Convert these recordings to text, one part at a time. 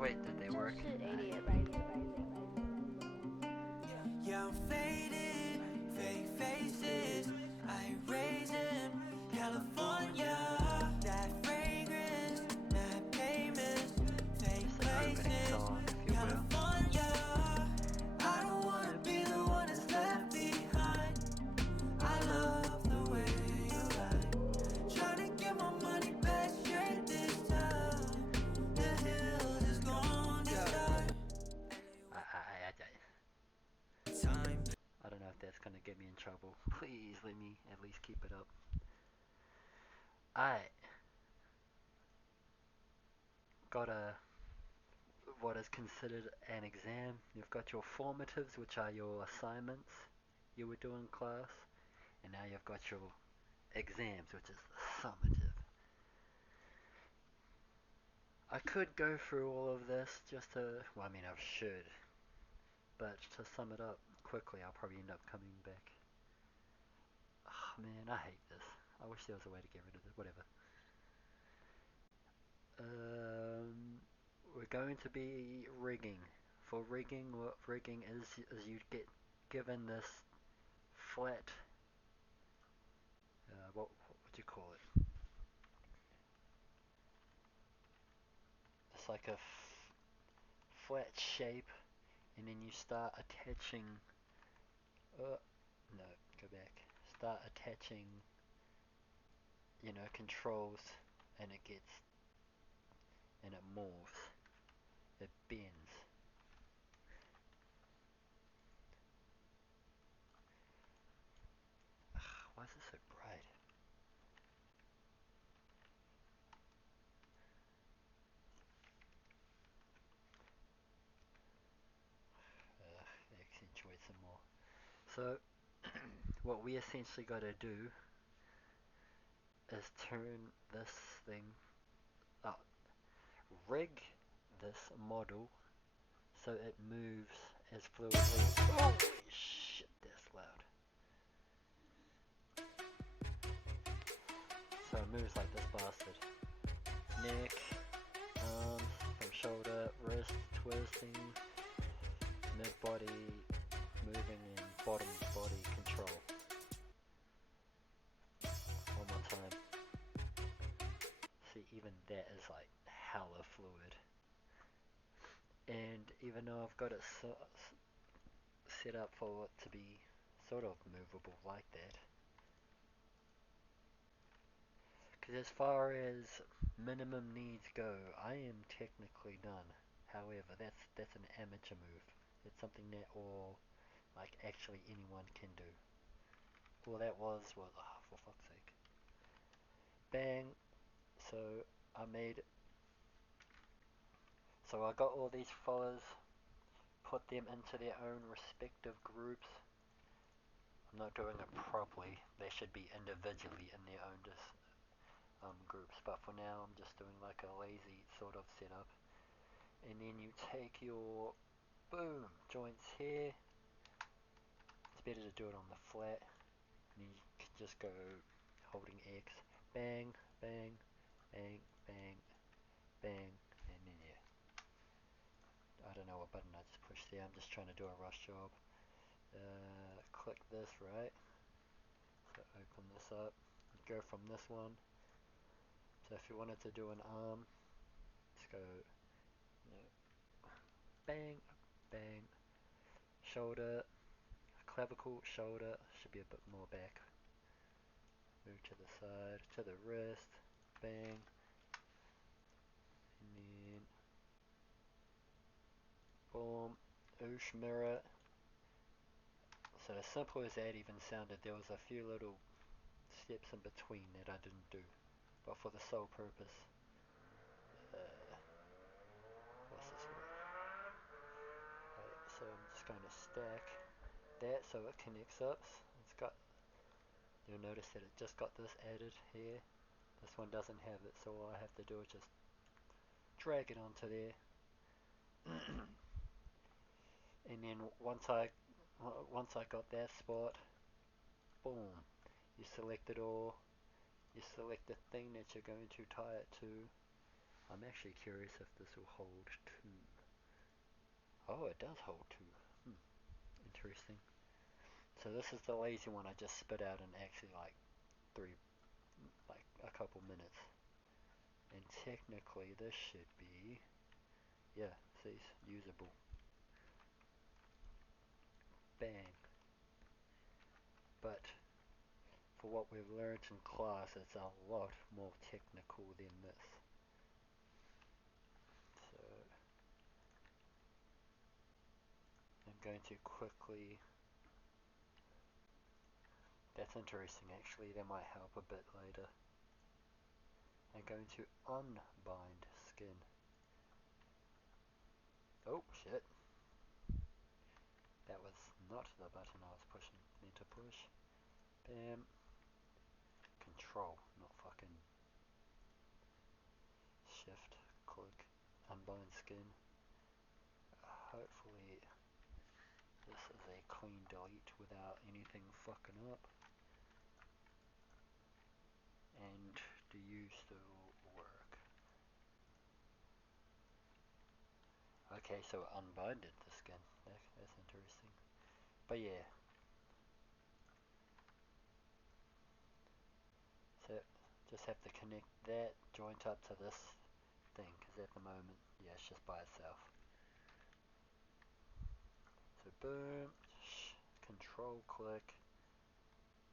Wait, did they work? Shit, idiot, right? Yeah, I'm faded, fake faces, I raise in California. That fragrance, that payments, fake Just an opening places, song, if you will. California. I don't wanna be the one that's left behind. I love the way you lie. Trying to get my money back straight this time. The hills is gone this time. Time. I don't know if that's gonna get me in trouble. Please let me at least keep it up. I got a what is considered an exam. You've got your formatives, which are your assignments you would do in class, and now you've got your exams, which is the summative. I could go through all of this just to, well, I mean, I should, but to sum it up quickly, I'll probably end up coming back. Oh, man, I hate this. I wish there was a way to get rid of it. Whatever. We're going to be rigging. For rigging, what rigging is you get given this flat, what would you call it? It's like a flat shape, and then you start attaching. No, go back. Start attaching, controls, and it moves. It bends. Why is it so bright? Accentuate some more. So, what we essentially got to do is turn this thing up, rig this model so it moves as fluidly. Holy shit, that's loud. So it moves like this bastard. Neck, arms, from shoulder, wrist, twisting, mid body moving, and bottom body control. One more time. See, even that is like hella fluid. And even though I've got it set up for it to be sort of movable like that, because as far as minimum needs go, I am technically done. However, that's an amateur move. It's something that actually anyone can do. All that was, oh, for fuck's sake. Bang. So I made, so I got all these followers, put them into their own respective groups. I'm not doing it properly. They should be individually in their own groups, but for now I'm just doing like a lazy sort of setup. And then you take your boom joints here. It's better to do it on the flat. And you can just go holding X, bang, bang, bang, bang, bang, and then yeah. I don't know what button I just pushed there. I'm just trying to do a rush job. Click this, right? So open this up. Go from this one. So if you wanted to do an arm, just go, bang, bang, shoulder, clavicle, shoulder, should be a bit more back. Move to the side, to the wrist, bang, and then boom, oosh, mirror. So as simple as that even sounded, there was a few little steps in between that I didn't do, but for the sole purpose, what's this word? Right, so I'm just going to stack that so it connects up. It's got, you'll notice that it just got this added here. This one doesn't have it, so all I have to do is just drag it onto there. And then once I got that spot, boom, you select it all. You select the thing that you're going to tie it to, I'm actually curious if this will hold 2. Oh, it does hold 2. Interesting. So this is the lazy one I just spit out in actually like a couple minutes. And technically this should be, yeah, see, usable. Bang. But for what we've learned in class, it's a lot more technical than this. So I'm going to quickly, that's interesting actually, that might help a bit later. I'm going to unbind skin. Oh shit. That was not the button I was meant to push. Bam. Control, not fucking shift, click, unbind skin. Hopefully this is a clean delete without anything fucking up. And do you still work? Okay, so it unbinded the skin. That's interesting. But yeah. So just have to connect that joint up to this thing, because at the moment, yeah, it's just by itself. So boom, control click,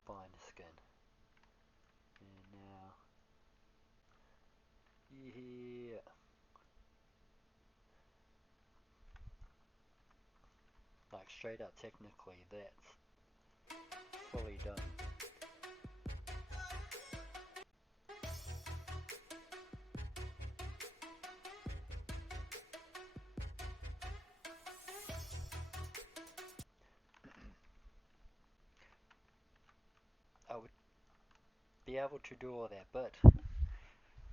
bind skin. And now, yeah. Like straight up technically, that's fully done. I would be able to do all that, but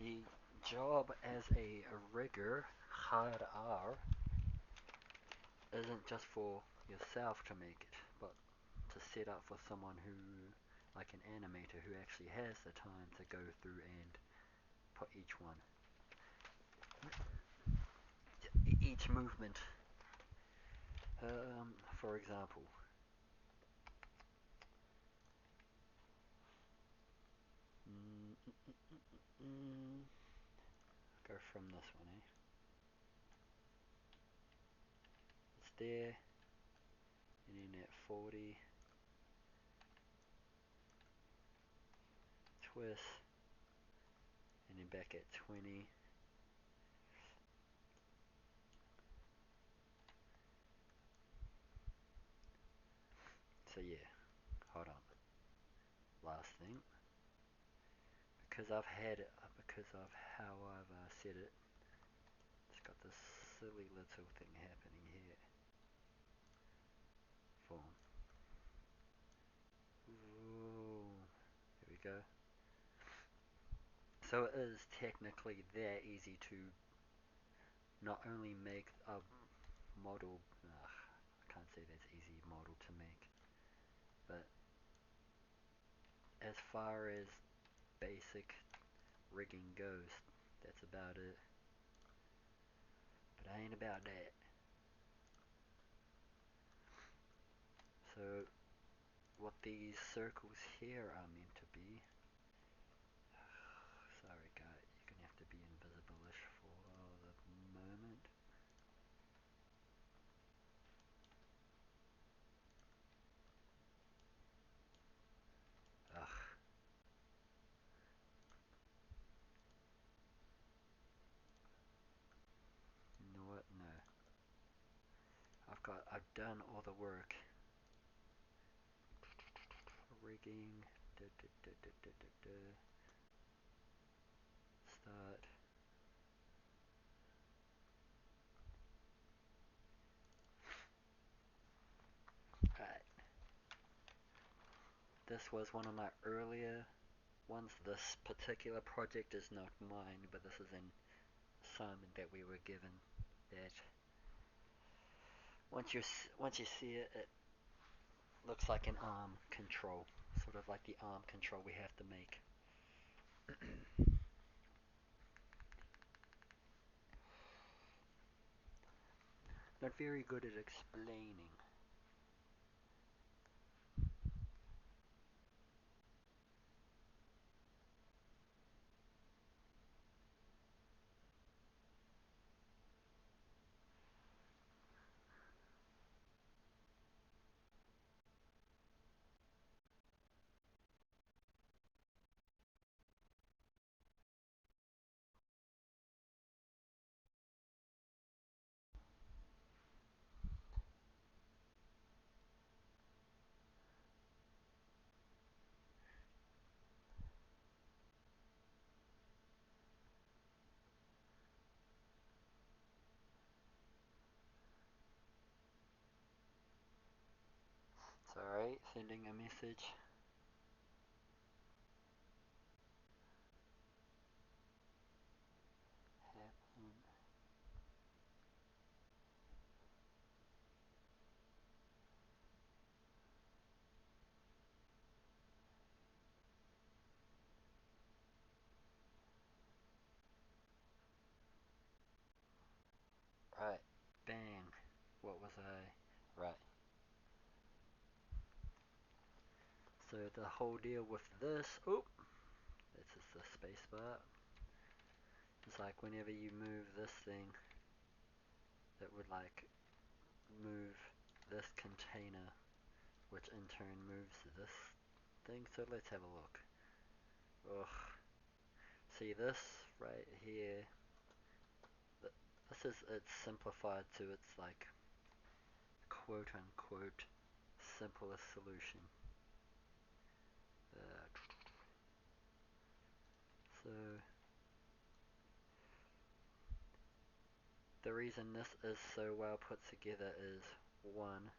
the job as a rigger, hard R, isn't just for yourself to make it, but to set up for someone who, like an animator, who actually has the time to go through and put each one, each movement. For example, go from this one, eh? It's there, and then at 40, twist, and then back at 20. So yeah, hold on. Last thing, because of how I've set it, it's got this silly little thing happening here. Form. Ooh, here we go. So it is technically that easy to not only make a model, I can't say that's easy model to make, but as far as basic rigging goes, that's about it. But I ain't about that. So what these circles here are meant to be, sorry guy, you're gonna have to be invisible-ish for the moment. Ugh. You know what? No. I've done all the work. Rigging. Start. Alright. This was one of my earlier ones. This particular project is not mine, but this is an assignment that we were given. That once you see it, it looks like an arm control, sort of like the arm control we have to make. Not very good at explaining. Sorry, sending a message. Happen. Right. Bang. What was I? Right. So the whole deal with this, oh, this is the spacebar. It's like whenever you move this thing, that would like move this container, which in turn moves this thing. So let's have a look. Ugh. See this right here? This is, it's simplified to its like quote unquote simplest solution. So the reason this is so well put together is, one,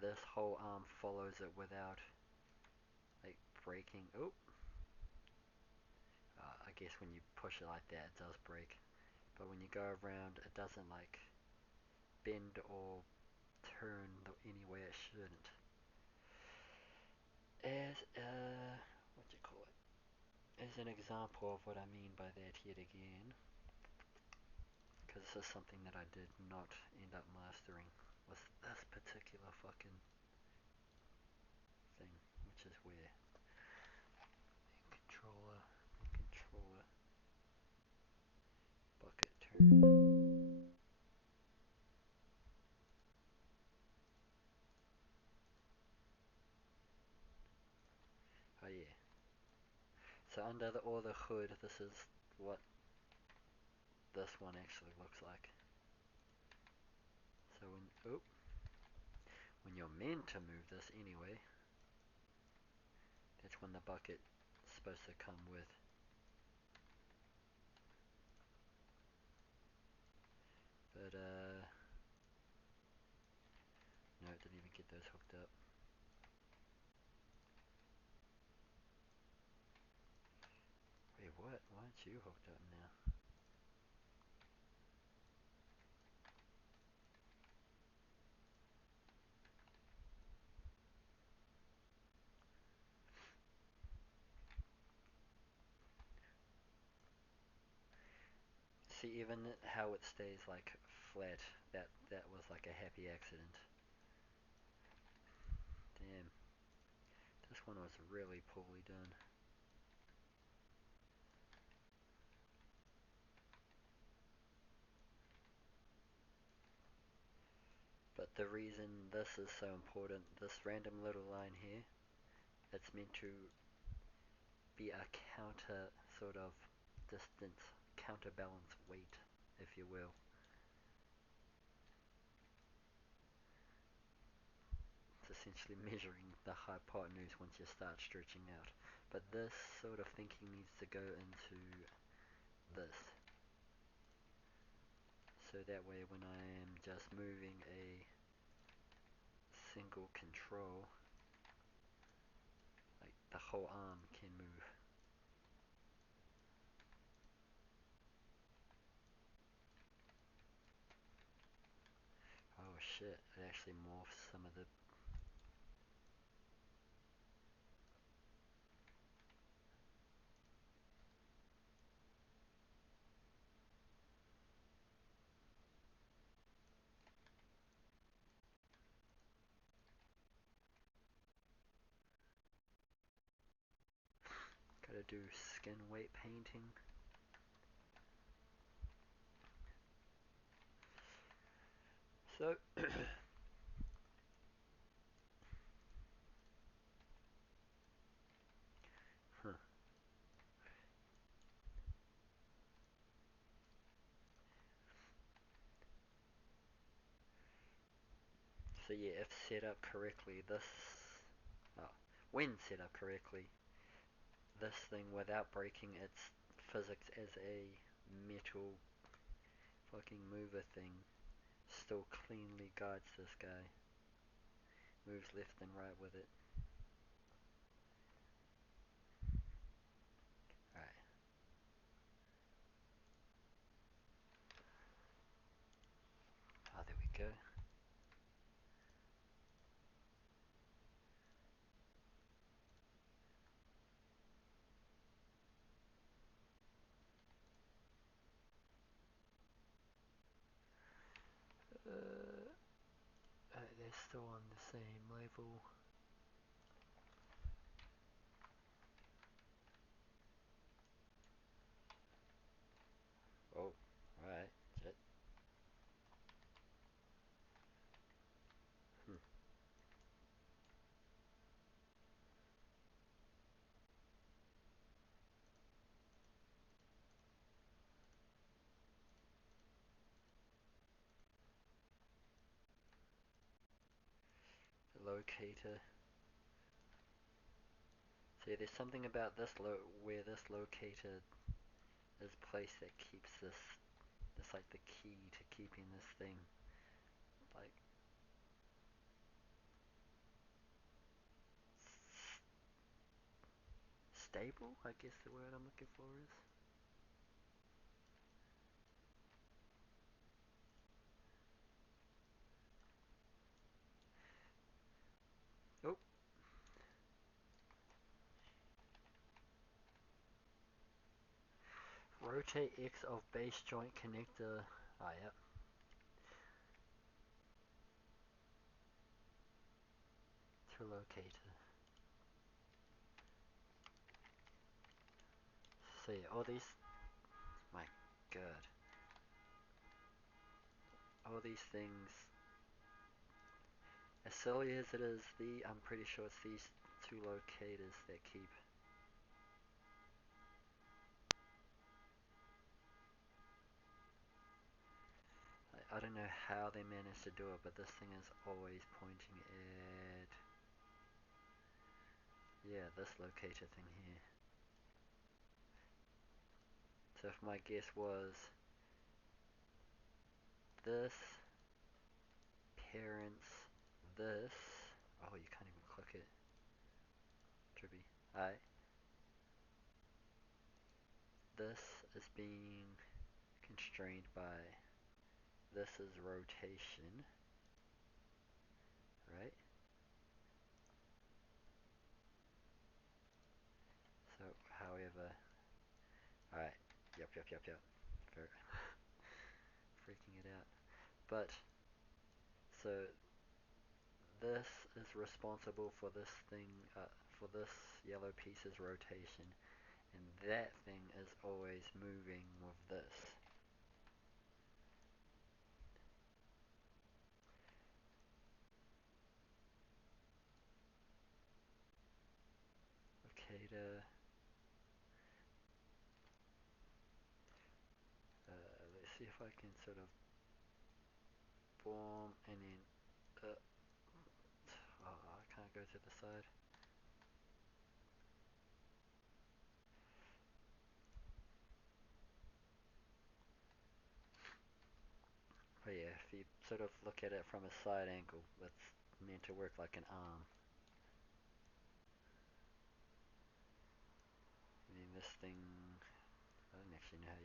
this whole arm follows it without like breaking. Oh, I guess when you push it like that, it does break. But when you go around, it doesn't like bend or turn any way it shouldn't. As what do you call it? As an example of what I mean by that yet again, because this is something that I did not end up mastering, was this particular fucking thing, which is where controller, bucket turn. Oh yeah. So under all the hood, this is what this one actually looks like. So when you're meant to move this anyway, that's when the bucket is supposed to come with. But no, it didn't even get those hooked up. Wait, what? Why aren't you hooked up now? See, even how it stays like flat, that was like a happy accident. Damn, this one was really poorly done. But the reason this is so important, this random little line here, it's meant to be a counter sort of distance, counterbalance weight, if you will. It's essentially measuring the hypotenuse once you start stretching out. But this sort of thinking needs to go into this. So that way when I am just moving a single control, like the whole arm can move. Oh shit, it actually morphs some of the. Gotta do skin weight painting. So huh. So yeah, if set up correctly, oh, when set up correctly, this thing without breaking its physics as a metal fucking mover thing still cleanly guides this guy. Moves left and right with it. Alright. Oh, there we go. They're still on the same level. Oh, alright. Shit. Hmm. The locator. See, there's something about this where this locator is placed that keeps this. It's like the key to keeping this thing like stable. I guess the word I'm looking for is. Oh. Rotate X of base joint connector. Ah, yep. To locator. So yeah, all these. My god. All these things. As silly as it is, I'm pretty sure it's these two locators that keep. I don't know how they managed to do it, but this thing is always pointing at. Yeah, this locator thing here. So if my guess was this, parents, this. Oh, you can't even click it. Trippy. Alright. This is being constrained by this is rotation, right? So, however, alright, yep. Freaking it out. But, so, this is responsible for this thing, for this yellow piece's rotation, and that thing is always moving with this. Locator. Let's see if I can sort of boom and then oh, I can't go to the side. But yeah, if you sort of look at it from a side angle, it's meant to work like an arm. And then this thing, I don't actually know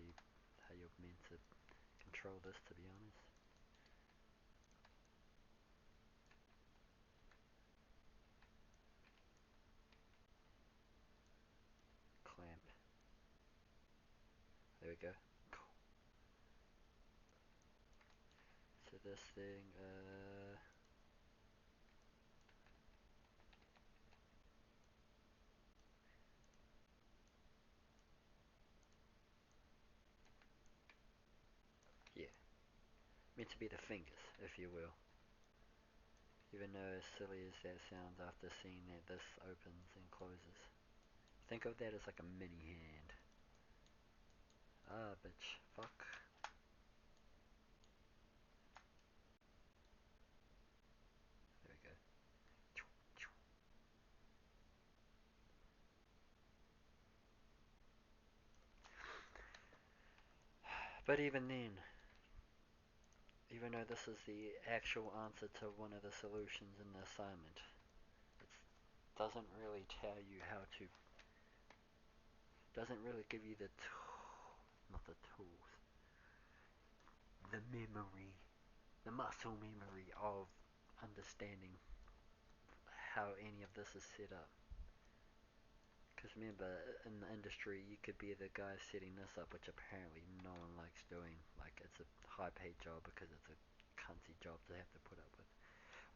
how you're meant to control this, to be honest. Clamp. There we go. Cool. So this thing, meant to be the fingers, if you will. Even though as silly as that sounds after seeing that this opens and closes. Think of that as like a mini hand. Ah, bitch. Fuck. There we go. But even then, even though this is the actual answer to one of the solutions in the assignment, it doesn't really tell you how to, doesn't really give you the, not the tools, the memory, the muscle memory of understanding how any of this is set up. Because remember, in the industry, you could be the guy setting this up, which apparently no one likes doing. Like, it's a high paid job because it's a cunty job to have to put up with.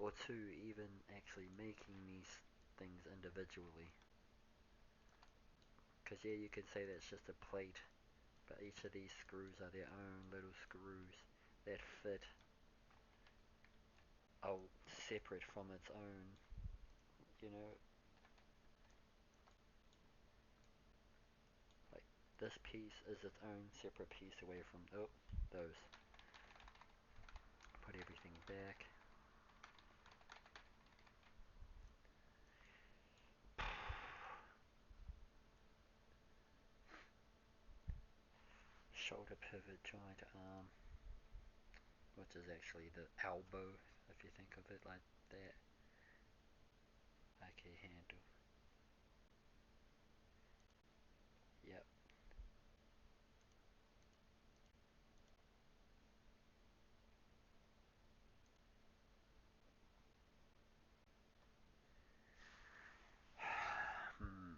Or two, even actually making these things individually. Because yeah, you could say that's just a plate, but each of these screws are their own little screws that fit are separate from its own, you know, like this piece is its own separate piece away from, oh, those. Put everything back. Shoulder pivot joint arm, which is actually the elbow, if you think of it like that. Okay, handle. Yep. Hmm.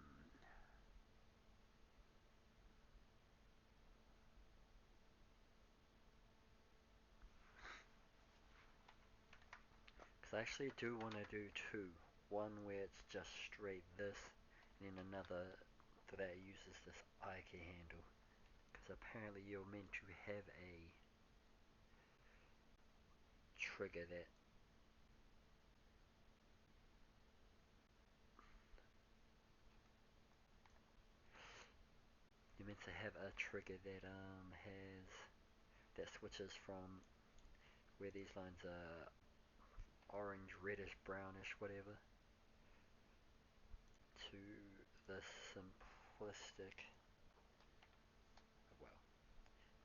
Because I actually do want to do two. One where it's just straight this, and then another that uses this IK handle. Because apparently you're meant to have a trigger that you're meant to have a trigger that has that switches from where these lines are orange, reddish, brownish, whatever, to the simplistic, well,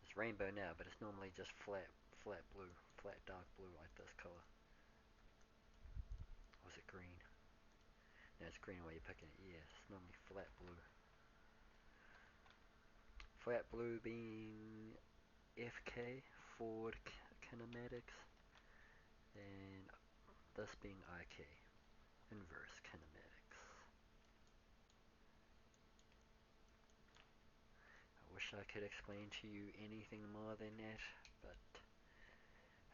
it's rainbow now, but it's normally just flat blue, flat dark blue like this color. Or is it green? No, it's green while you're picking it. Yeah, it's normally flat blue. Flat blue being FK, forward kinematics, and this being IK, inverse kinematics. I wish I could explain to you anything more than that, but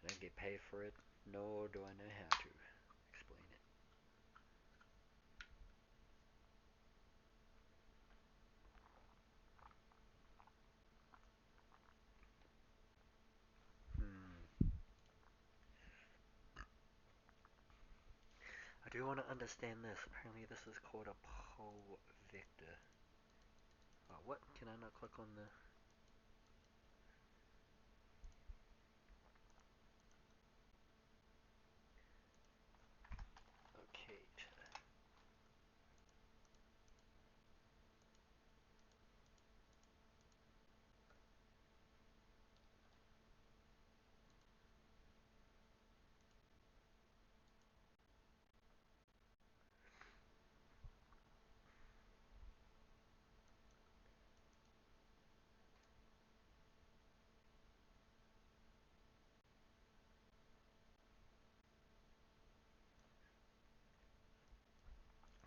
I don't get paid for it, nor do I know how to explain it. Hmm. I do want to understand this. Apparently this is called a pole vector. Oh, what? Can I not click on the... Okay.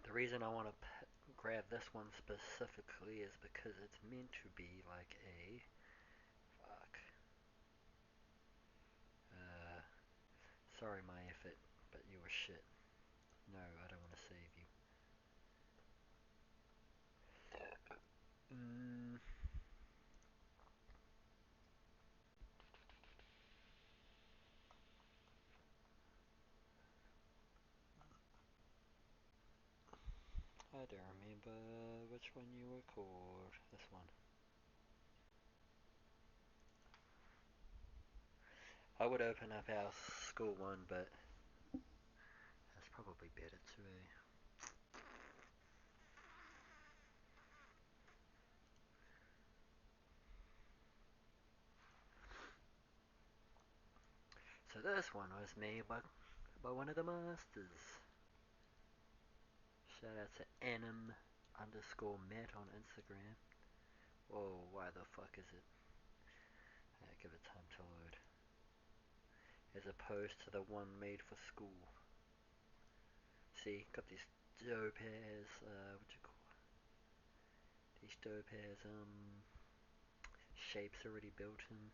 The reason I want to grab this one specifically is because it's meant to be like a... Fuck. Uh, sorry my effort, but you were shit. No, I don't want to save you. Mm, I don't remember which one you were called. This one. I would open up our school one, but that's probably better too. So this one was made by one of the masters. Shout out to anim underscore Matt on Instagram. Whoa, why the fuck is it? Give it time to load. As opposed to the one made for school. See, got these dope ass, what you call it? These dope ass, shapes already built in.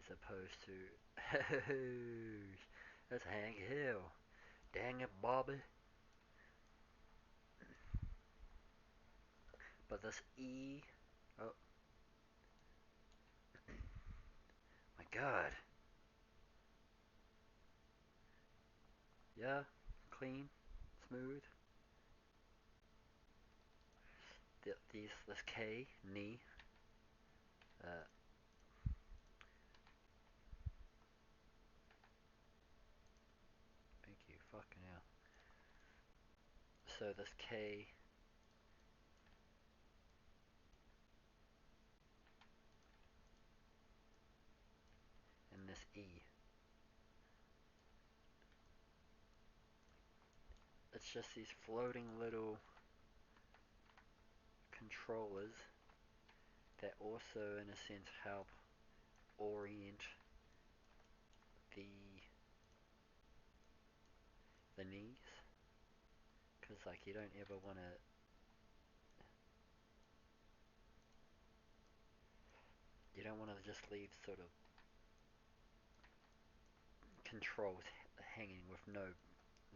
As opposed to, that's Hank Hill. Dang it, Bobby. But this E, oh my god. Yeah, clean, smooth. This K, knee. Uh, thank you, fucking hell. So this K, and this E. It's just these floating little controllers that also, in a sense, help orient the the knees, because like you don't ever want to, just leave sort of controls hanging with no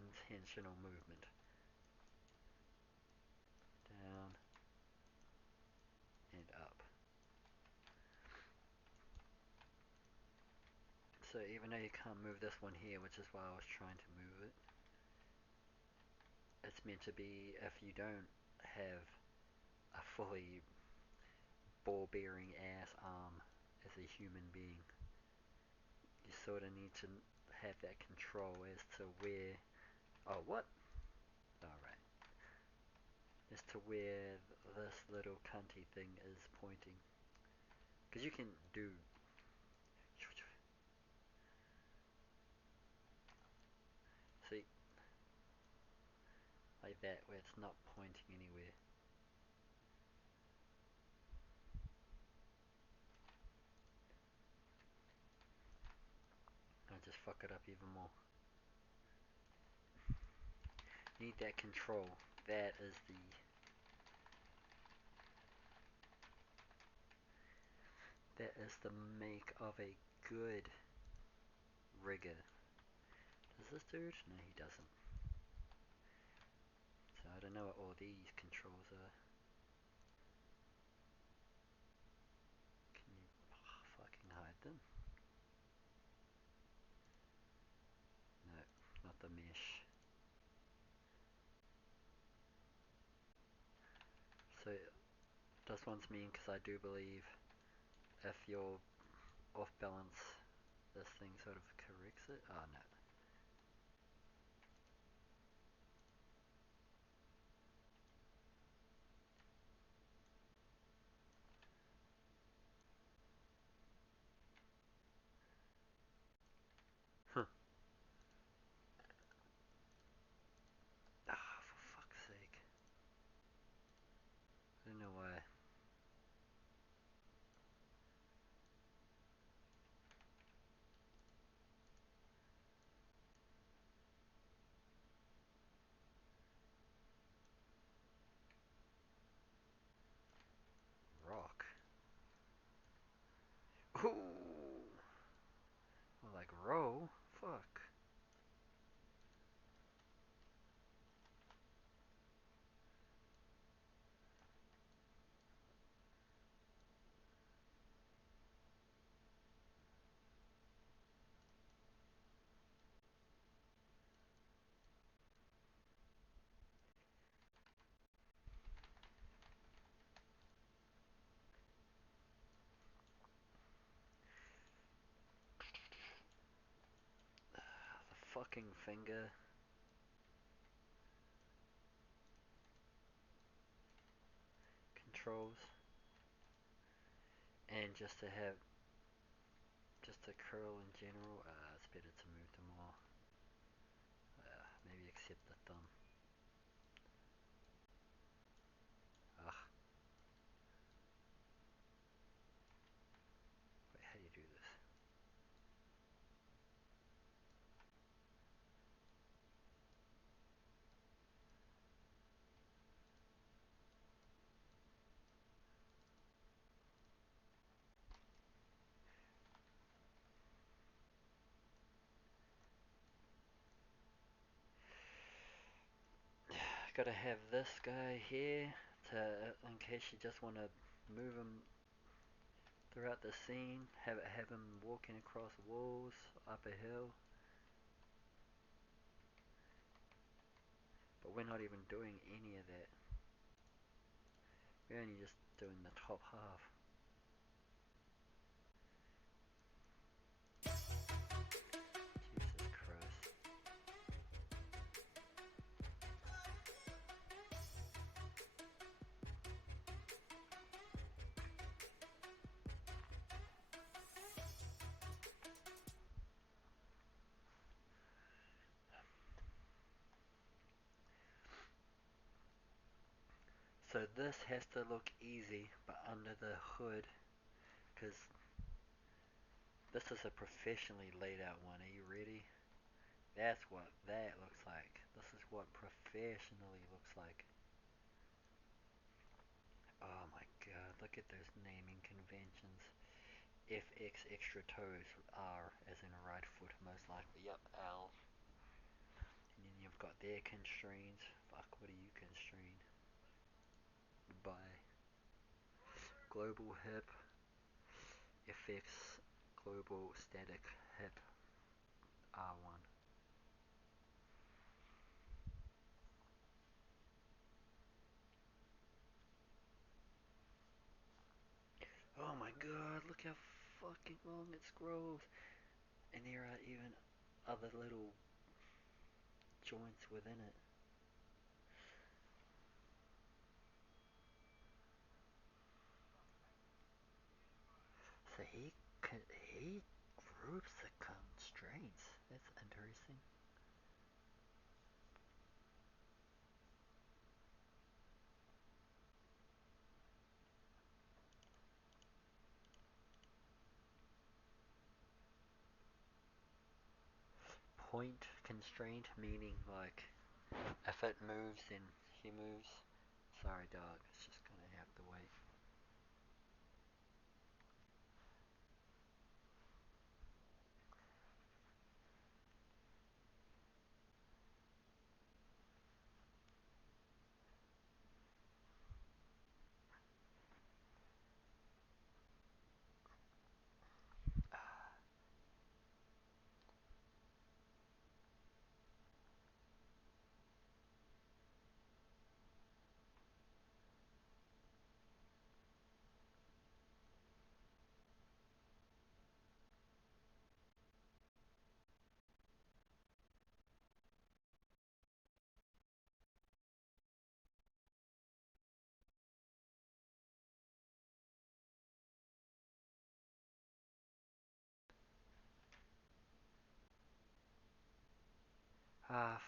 intentional movement. Down and up. So even though you can't move this one here, which is why I was trying to move it, it's meant to be if you don't have a fully ball-bearing ass arm as a human being, you sort of need to have that control as to where, oh what? Alright. As to where this little cunty thing is pointing. Because you can do see, like that, where it's not pointing anywhere. I just fuck it up even more. Need that control. That is the make of a good rigger. Does this dude? No, he doesn't. So I don't know what all these controls are. Can you fucking hide them? No, not the mesh. So this one's mean because I do believe if you're off balance, this thing sort of corrects it. Oh no. Huh. Ah, for fuck's sake. I don't know why. Rock. Ooh. Well, like row? Fuck. fucking finger controls, and just to curl in general, it's better to move them all. Maybe except the thumb. Ugh. Wait, how do you do this? Gotta have this guy here in case you just want to move him throughout the scene. Have him walking across walls, up a hill. But we're not even doing any of that. We're only just doing the top half. Jesus Christ. So this has to look easy, but under the hood, because this is a professionally laid out one. Are you ready? That's what that looks like. This is what professionally looks like. Oh my god, look at those naming conventions. FX extra toes, R as in a right foot, most likely. Yep, L. And then you've got their constraints. Fuck, what are you constrained by? Global hip, FX, global static hip, R1. Oh my god, look how fucking long it scrolls. And there are even other little joints within it. So he groups the constraints. That's interesting. Point constraint meaning like if it moves then he moves. Sorry dog, it's just gonna have to wait.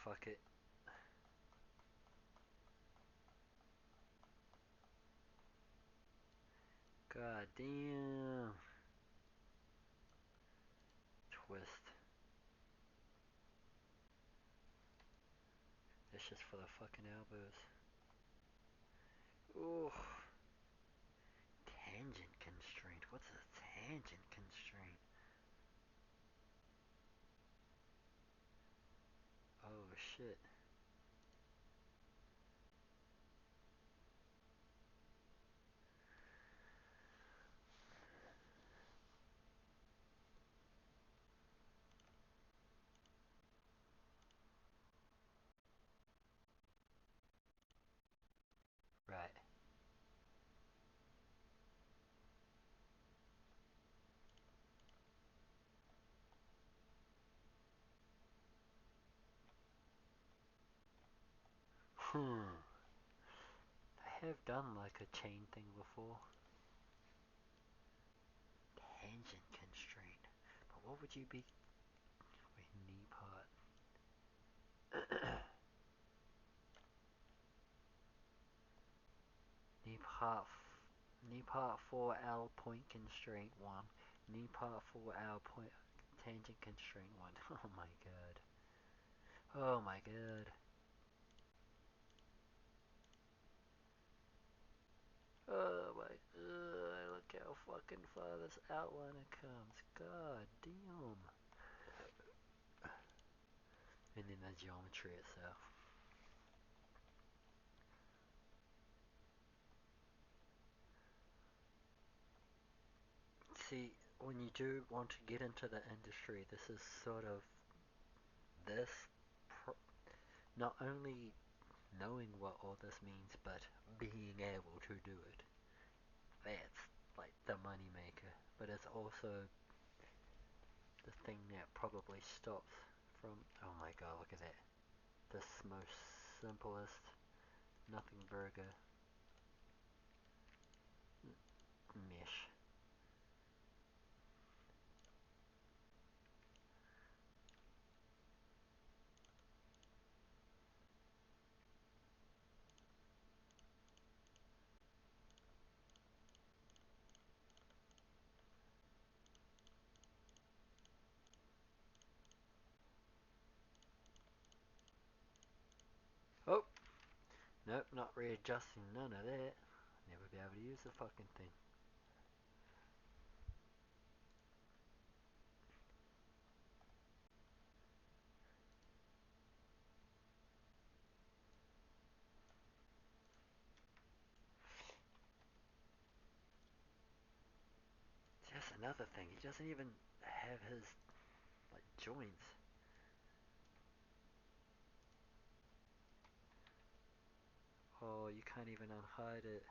Fuck it. God damn. Twist. That's just for the fucking elbows. Ooh. Tangent constraint. What's a tangent constraint? Oh shit. Right. I have done like a chain thing before. Tangent constraint. But what would you be? Wait, knee part. knee part. Knee part 4L point constraint 1. Knee part 4L point tangent constraint 1. Oh my god. Oh my god. Oh my god. Look how fucking far this outliner comes. God damn. And then the geometry itself. See, when you do want to get into the industry, this is sort of this, not only knowing what all this means, but being able to do it. That's like the money maker, but it's also the thing that probably stops from. Oh my god, look at that! This most simplest nothing burger mesh. Oh, nope, not readjusting none of that. Never be able to use the fucking thing. That's another thing. He doesn't even have his like joints. Oh, you can't even unhide it.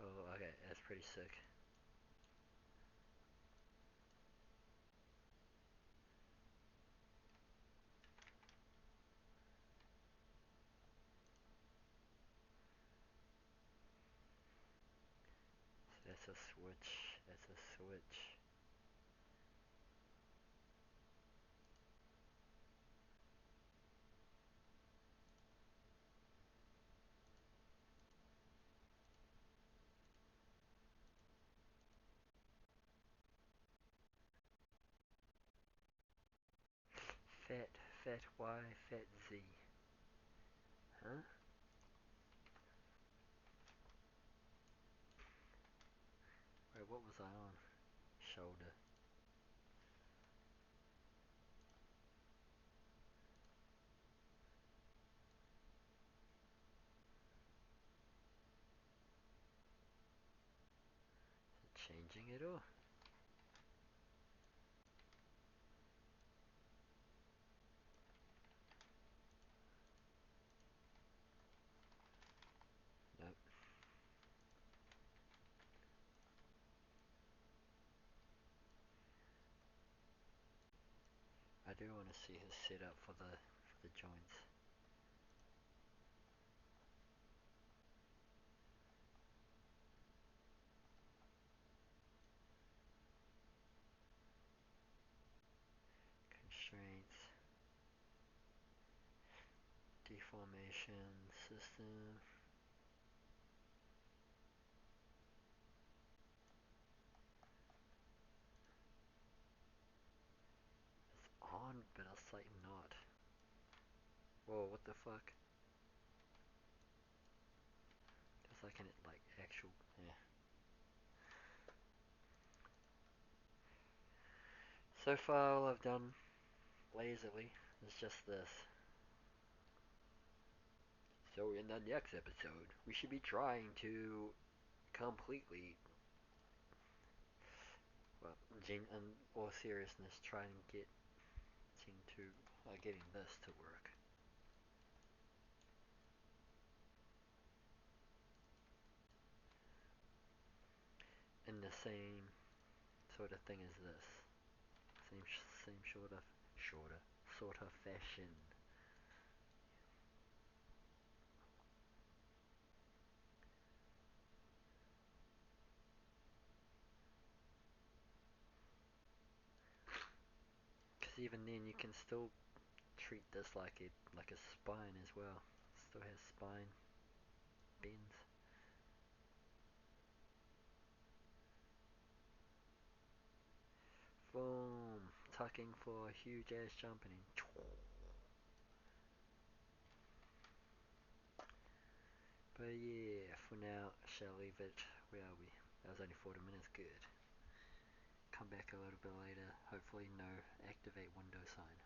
Oh, okay, that's pretty sick. So that's a switch. That's a switch. Fat, fat Y, fat Z. Huh? Wait, what was I on? Shoulder. Changing it all? Nope. I do want to see his setup for the joints. Constraints. Deformation system. It's on, but it's like not. Whoa, what the fuck? There's like an like actual. Yeah. So far, all I've done lazily is just this. So in the next episode, we should be trying to completely, well, in all seriousness, try and get to getting this to work. same sort of thing as this. Same sort of fashion. Because even then, you can still treat this like a spine as well. It still has spine bends. Boom! Tucking for a huge ass jumping. But yeah, for now, I shall leave it. Where are we? That was only 40 minutes. Good. Come back a little bit later. Hopefully, no activate window sign.